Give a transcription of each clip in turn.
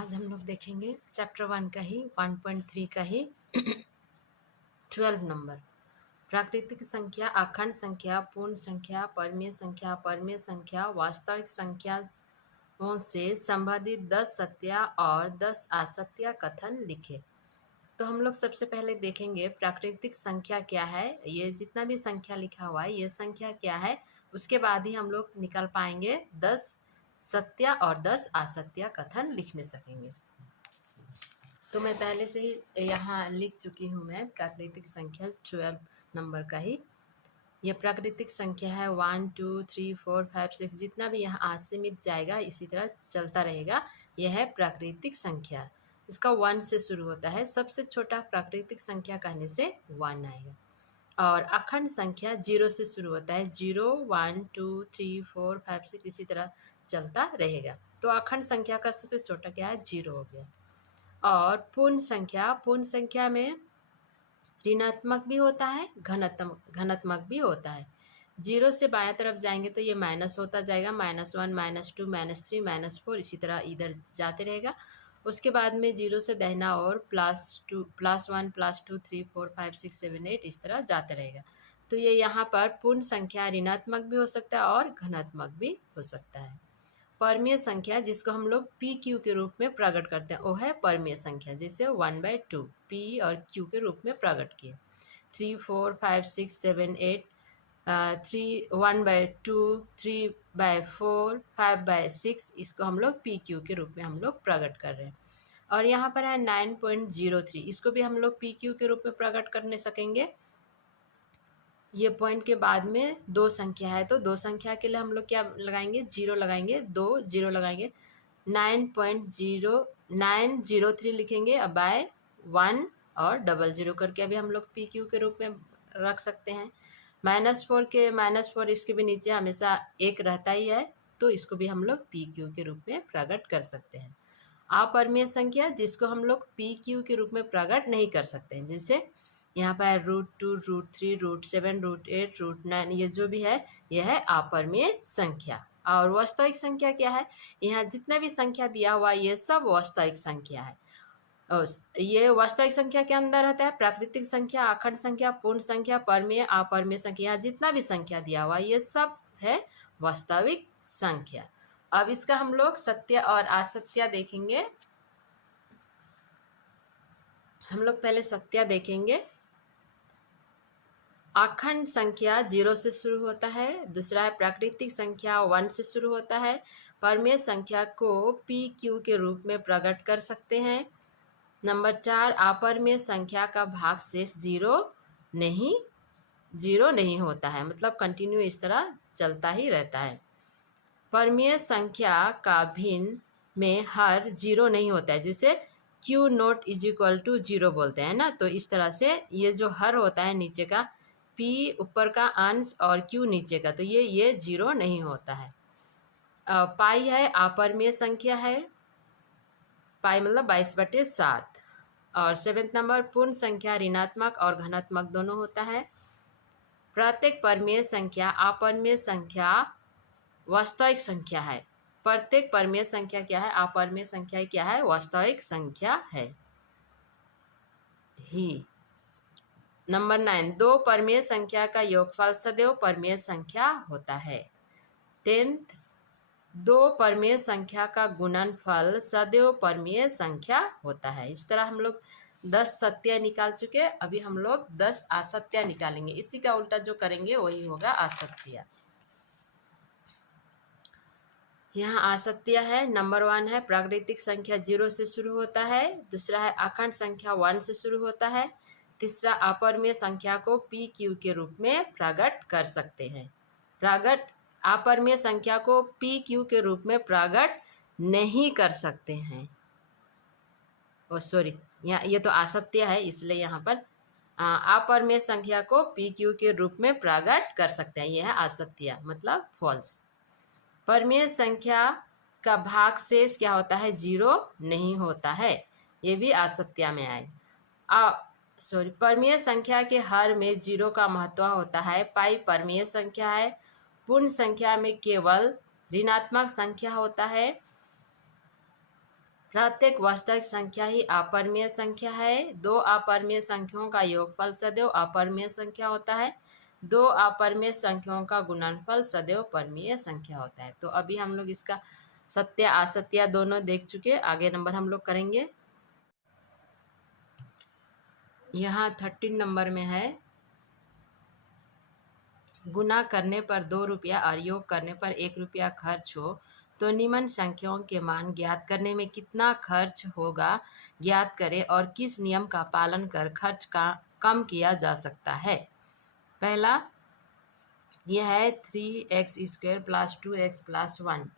आज हम लोग देखेंगे चैप्टर 1 का ही 1.3 का ही 12 नंबर। प्राकृतिक संख्या, अखंड संख्या, पूर्ण संख्या, परमीय संख्या, वास्तविक संख्याओं से संबंधित 10 सत्य और 10 असत्य कथन लिखे। तो हम लोग सबसे पहले देखेंगे प्राकृतिक संख्या क्या है। ये जितना भी संख्या लिखा हुआ है ये संख्या क्या है, उसके बाद ही हम लोग निकाल पाएंगे 10 सत्य और 10 असत्य कथन लिखने सकेंगे। तो मैं पहले से ही यहाँ लिख चुकी हूँ। मैं प्राकृतिक संख्या 12 नंबर का ही ये प्राकृतिक संख्या है। 1 2 3 4 5 6 जितना भी यहाँ आज से मिट जाएगा इसी तरह चलता रहेगा। यह है प्राकृतिक संख्या। इसका 1 से शुरू होता है। सबसे छोटा प्राकृतिक संख्या कहने से 1 आएगा। और अखंड संख्या 0 से शुरू होता है। 0 1 2 3 4 5 6 इसी तरह चलता रहेगा। तो अखंड संख्या का सबसे छोटा क्या है, 0 हो गया। और पूर्ण संख्या में ऋणात्मक भी होता है, घनात्मक भी होता है। 0 से बाएं तरफ जाएंगे तो ये माइनस होता जाएगा, -1 -2 -3 -4 इसी तरह इधर जाते रहेगा। उसके बाद में 0 से दाहिना और +2 +1 +2 3 4 5 6 7 8 इस तरह जाते रहेगा। तो ये यहाँ पर पूर्ण संख्या ऋणात्मक भी हो सकता है और धनात्मक भी हो सकता है। परमीय संख्या जिसको हम लोग पी क्यू के रूप में प्रकट करते हैं वो है परमीय संख्या। जैसे 1/2 पी और क्यू के रूप में प्रकट किए। 3 4 5 6 7 8 1/2 3/4 5/6 इसको हम लोग पी क्यू के रूप में हम लोग प्रकट कर रहे हैं। और यहाँ पर है 9.03 इसको भी हम लोग पी क्यू के रूप में प्रकट करने सकेंगे। ये पॉइंट के बाद में 2 संख्या है तो 2 संख्या के लिए हम लोग क्या लगाएंगे, 0 लगाएंगे, 2 0 लगाएंगे। 9.0903 लिखेंगे अब बाय 1 और 00 करके अभी हम लोग पी क्यू के रूप में रख सकते हैं। -4 इसके भी नीचे हमेशा 1 रहता ही है तो इसको भी हम लोग पी क्यू के रूप में प्रकट कर सकते हैं। अपरमीय संख्या जिसको हम लोग पी क्यू के रूप में प्रकट नहीं कर सकते हैं। जैसे यहाँ पर √2 √3 √7 √8 √9 ये जो भी है यह है अपरमीय संख्या। और वास्तविक संख्या क्या है, यहाँ जितना भी संख्या दिया हुआ ये सब वास्तविक संख्या है। और ये वास्तविक संख्या के अंदर रहता है प्राकृतिक संख्या, अखंड संख्या, पूर्ण संख्या, परमीय अपरमीय संख्या। यहाँ जितना भी संख्या दिया हुआ ये सब है वास्तविक संख्या। अब इसका हम लोग सत्य और असत्य देखेंगे। हम लोग पहले सत्य देखेंगे। अखंड संख्या 0 से शुरू होता है। दूसरा है प्राकृतिक संख्या 1 से शुरू होता है। परमीय संख्या को पी क्यू के रूप में प्रकट कर सकते हैं। नंबर 4 अपरमीय संख्या का भागशेष 0 नहीं होता है, मतलब कंटिन्यू इस तरह चलता ही रहता है। परमीय संख्या का भिन्न में हर 0 नहीं होता है, जिसे Q नॉट = 0 बोलते हैं ना। तो इस तरह से ये जो हर होता है नीचे का, P ऊपर का अंश और Q नीचे का, तो ये 0 नहीं होता है। पाई है अपरमीय संख्या है, पाई मतलब 22/7। और 7 नंबर पूर्ण संख्या ऋणात्मक और धनात्मक दोनों होता है। प्रत्येक परमीय संख्या अपरमीय संख्या वास्तविक संख्या है। प्रत्येक परमीय संख्या क्या है, अपरमीय संख्या क्या है, वास्तविक संख्या है ही। नंबर 9 दो परमीय संख्या का योगफल सदैव परमीय संख्या होता है। 10th दो परमीय संख्या का गुणनफल सदैव परमीय संख्या होता है। इस तरह हम लोग 10 सत्य निकाल चुके। अभी हम लोग 10 असत्य निकालेंगे। इसी का उल्टा जो करेंगे वही होगा असत्य। यहाँ असत्य है। नंबर 1 है प्राकृतिक संख्या 0 से शुरू होता है। दूसरा है अखंड संख्या 1 से शुरू होता है। तीसरा अपरमीय संख्या को पी क्यू के रूप में प्रकट कर सकते हैं। अपरमीय संख्या को पी क्यू के रूप में प्रकट नहीं कर सकते हैं। सॉरी, यहाँ ये तो असत्य है इसलिए यहाँ पर अपरमीय संख्या को पी क्यू के रूप में प्रकट कर सकते हैं। यह है असत्य, मतलब फॉल्स। परमीय संख्या का भागशेष क्या होता है, 0 नहीं होता है, ये भी असत्य में आए। परमीय संख्या के हर में 0 का महत्व होता है। पाई परमीय संख्या है। पूर्ण संख्या में केवल ऋणात्मक संख्या होता है। प्रत्येक वास्तविक संख्या ही अपरिमेय संख्या है। दो अपरिमेय संख्याओं का योगफल सदैव अपरिमेय संख्या होता है। दो अपरिमेय संख्याओं का गुणनफल सदैव परिमेय संख्या होता है। तो अभी हम लोग इसका सत्य असत्य दोनों देख चुके। आगे नंबर हम लोग करेंगे। यहाँ 13 नंबर में है, गुना करने पर 2 रुपया और योग करने पर 1 रुपया खर्च हो तो निम्न संख्याओं के मान ज्ञात करने में कितना खर्च होगा ज्ञात करें और किस नियम का पालन कर खर्च का कम किया जा सकता है। पहला यह है 3x² प्लस 2x प्लस 1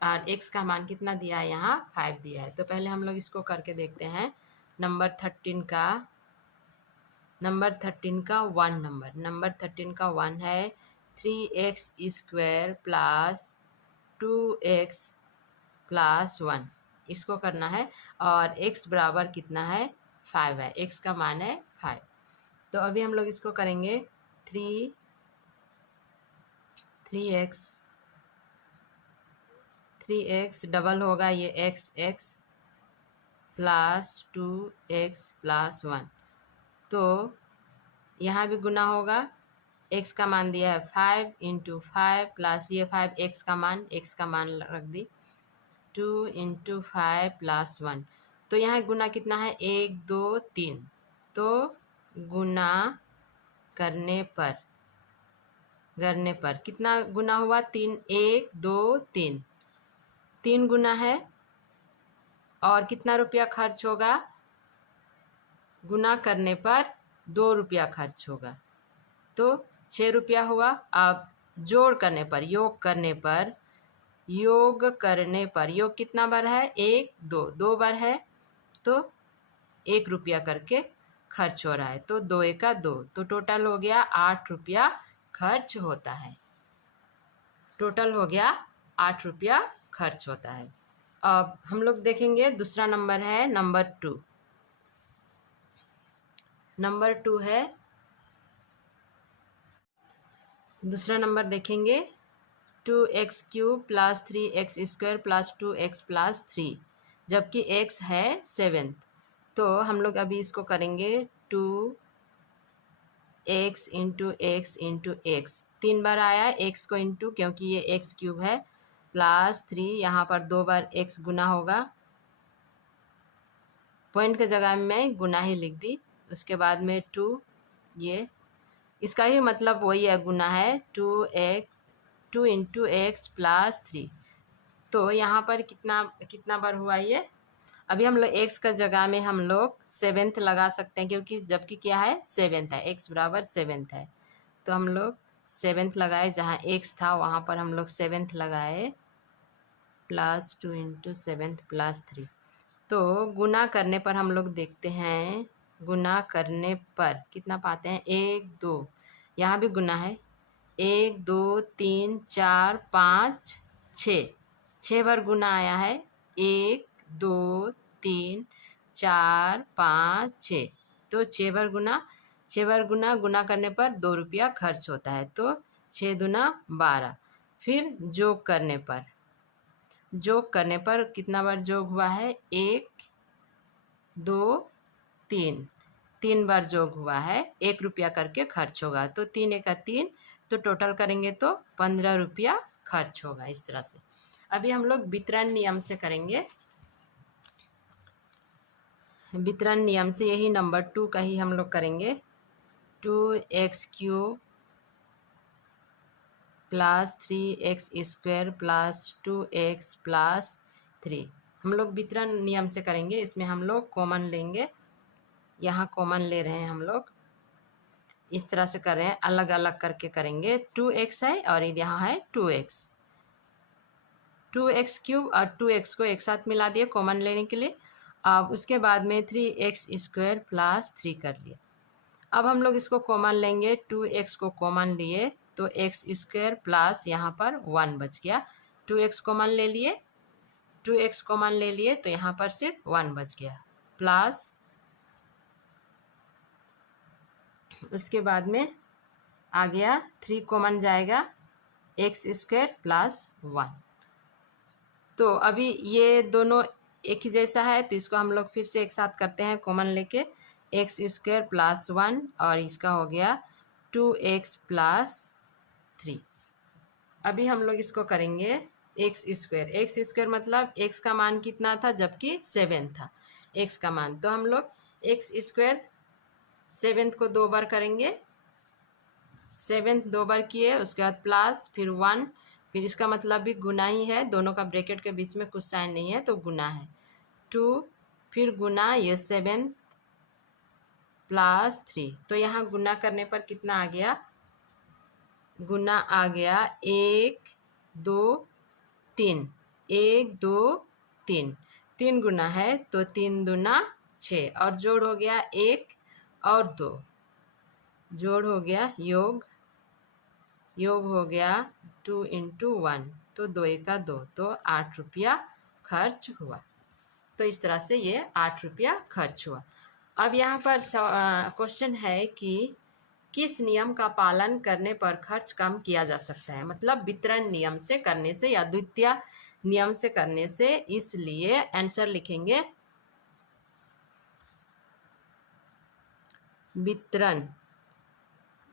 और x का मान कितना दिया है, यहाँ 5 दिया है। तो पहले हम लोग इसको करके देखते हैं। नंबर 13 का 1 है 3x² प्लस 2x प्लस 1, इसको करना है और x बराबर कितना है, 5 है। x का मान है 5। तो अभी हम लोग इसको करेंगे। 3x डबल होगा ये x प्लस 2x प्लस 1, तो यहाँ भी गुना होगा। x का मान दिया है 5 × 5 प्लस ये 5 x का मान रख दी 2 × 5 प्लस 1। तो यहाँ गुना कितना है, 1 2 3। तो गुना करने पर कितना गुना हुआ, 3 1 2 3, 3 गुना है। और कितना रुपया खर्च होगा, गुना करने पर 2 रुपया खर्च होगा, तो 6 रुपया हुआ। अब योग करने पर योग कितना बार है, 1 2, 2 बार है, तो 1 रुपया करके खर्च हो रहा है। तो 2 1 2, तो टोटल हो गया 8 रुपया खर्च होता है। टोटल हो गया 8 रुपया खर्च होता है। अब हम लोग देखेंगे दूसरा नंबर है नंबर 2। नंबर 2 है, दूसरा नंबर देखेंगे 2x³ plus 3x² plus 2x plus 3, जबकि x है 7। तो हम लोग अभी इसको करेंगे 2x × x × x, 3 बार आया x को इंटू, क्योंकि ये x³ है, प्लस 3, यहाँ पर 2 बार x गुना होगा। पॉइंट के जगह में मैं गुना ही लिख दी। उसके बाद में 2, ये इसका ही मतलब वही है, गुना है 2 × x प्लस 3। तो यहाँ पर कितना बार हुआ ये। अभी हम लोग x का जगह में हम लोग 7th लगा सकते हैं, क्योंकि जबकि क्या है, 7th है, x बराबर 7th है। तो हम लोग 7th लगाए, जहाँ x था वहाँ पर हम लोग 7th लगाए, प्लस 2 × 7 प्लस 3। तो गुना करने पर हम लोग देखते हैं, गुना करने पर कितना पाते हैं, 1 2, यहाँ भी गुना है, 1 2 3 4 5 6, 6 बार गुना आया है, 1 2 3 4 5 6। तो 6 बार गुना करने पर 2 रुपया खर्च होता है। तो 6 दूना 12। फिर जोग करने पर कितना बार जोग हुआ है, 1 2 3, 3 बार जोग हुआ है, 1 रुपया करके खर्च होगा। तो 3 1 3, तो टोटल करेंगे तो 15 रुपया खर्च होगा। इस तरह से अभी हम लोग वितरण नियम से करेंगे। वितरण नियम से यही नंबर 2 का ही हम लोग करेंगे। 2x³ plus 3x² plus 2x plus 3, हम लोग वितरण नियम से करेंगे। इसमें हम लोग कॉमन लेंगे, यहाँ कॉमन ले रहे हैं हम लोग, इस तरह से कर रहे हैं, अलग अलग करके करेंगे। 2x है और यहाँ है 2x, 2x³ और 2x को एक साथ मिला दिए कॉमन लेने के लिए। अब उसके बाद में 3x² प्लस 3 कर लिया। अब हम लोग इसको कॉमन लेंगे, 2x को कॉमन लिए तो x² प्लस यहाँ पर 1 बच गया। 2x कॉमन ले लिए, 2x कॉमन ले लिए तो यहाँ पर सिर्फ 1 बच गया, प्लस उसके बाद में आ गया 3 कॉमन जाएगा, x² प्लस 1। तो अभी ये दोनों एक ही जैसा है, तो इसको हम लोग फिर से एक साथ करते हैं कॉमन लेके, एक्स स्क्वायर प्लस 1 और इसका हो गया 2x प्लस 3। अभी हम लोग इसको करेंगे एक्स स्क्वायर मतलब एक्स का मान कितना था जबकि 7 था एक्स का मान, तो हम लोग एक्स स्क्वायर 7 को 2 बार करेंगे, 7 2 बार किए, उसके बाद प्लस फिर 1, फिर इसका मतलब भी गुना ही है, दोनों का ब्रैकेट के बीच में कुछ साइन नहीं है तो गुना है, 2 फिर गुना ये 7 प्लस 3, तो यहाँ गुना करने पर कितना आ गया, गुना आ गया 1 2 3, 1 2 3, 3 गुना है तो 3 दूना 6 और जोड़ हो गया 1 और 2, जोड़ हो गया योग हो गया 2 इंटू 1, तो 2 का 2, तो 8 रुपया खर्च हुआ। तो इस तरह से ये 8 रुपया खर्च हुआ। अब यहाँ पर क्वेश्चन है कि किस नियम का पालन करने पर खर्च कम किया जा सकता है, मतलब वितरण नियम से करने से या द्वितीय नियम से करने से, इसलिए आंसर लिखेंगे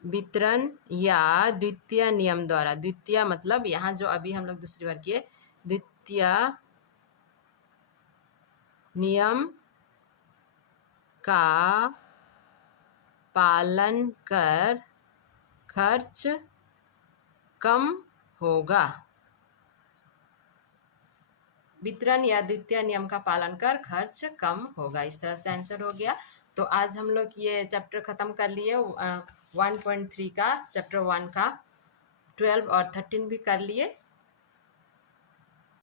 वितरण या द्वितीय नियम द्वारा। द्वितीय मतलब यहाँ जो अभी हम लोग दूसरी बार किए, द्वितीय नियम का पालन कर खर्च कम होगा। वितरण या द्वितीय नियम का पालन कर खर्च कम होगा, इस तरह से आंसर हो गया। तो आज हम लोग ये चैप्टर खत्म कर लिए 1.3 का, चैप्टर 1 का 12 और 13 भी कर लिए।